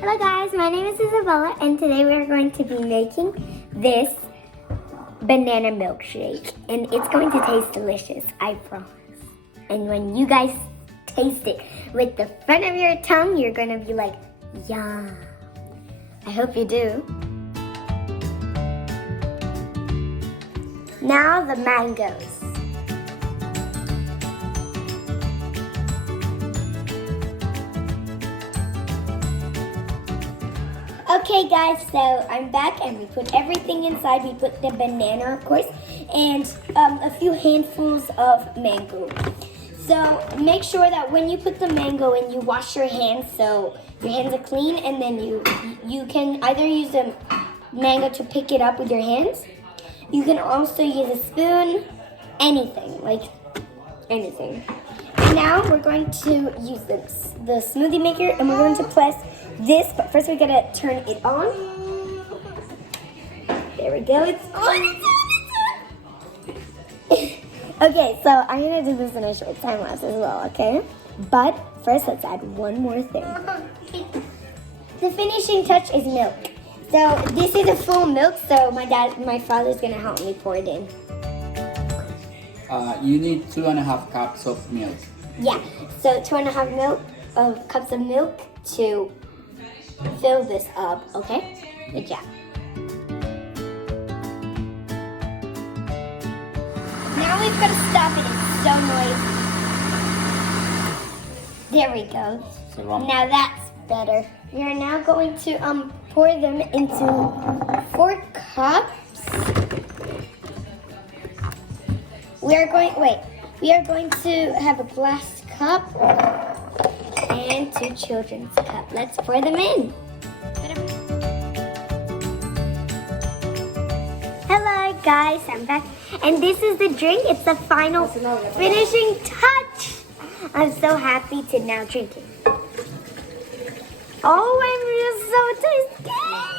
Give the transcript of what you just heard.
Hello guys, my name is Isabella and today we are going to be making this banana milkshake and it's going to taste delicious, I promise. And when you guys taste it with the front of your tongue, you're going to be like, yum. I hope you do. Now the mangoes. Okay guys, so I'm back and we put everything inside. We put the banana, of course, and a few handfuls of mango. So make sure that when you put the mango in, you wash your hands so your hands are clean, and then you can either use the mango to pick it up with your hands. You can also use a spoon, anything, like anything. And now we're going to use the smoothie maker and we're going to press this, but first we gotta turn it on. There we go, it's on, Okay, so I'm gonna do this in a short time lapse as well, okay? But first let's add one more thing. The finishing touch is milk. So this is a full milk, so my father's gonna help me pour it in. You need 2.5 cups of milk. Yeah, so 2.5 cups of milk to fill this up, okay? Good job. Now we've got to stop it, it's so noisy. There we go. Now that's better. We are now going to pour them into 4 cups. We are going to have a glass cup and 2 children's cups. Let's pour them in. Hello guys, I'm back. And this is the drink. It's the final finishing touch. I'm so happy to now drink it. Oh, I'm just so tasty.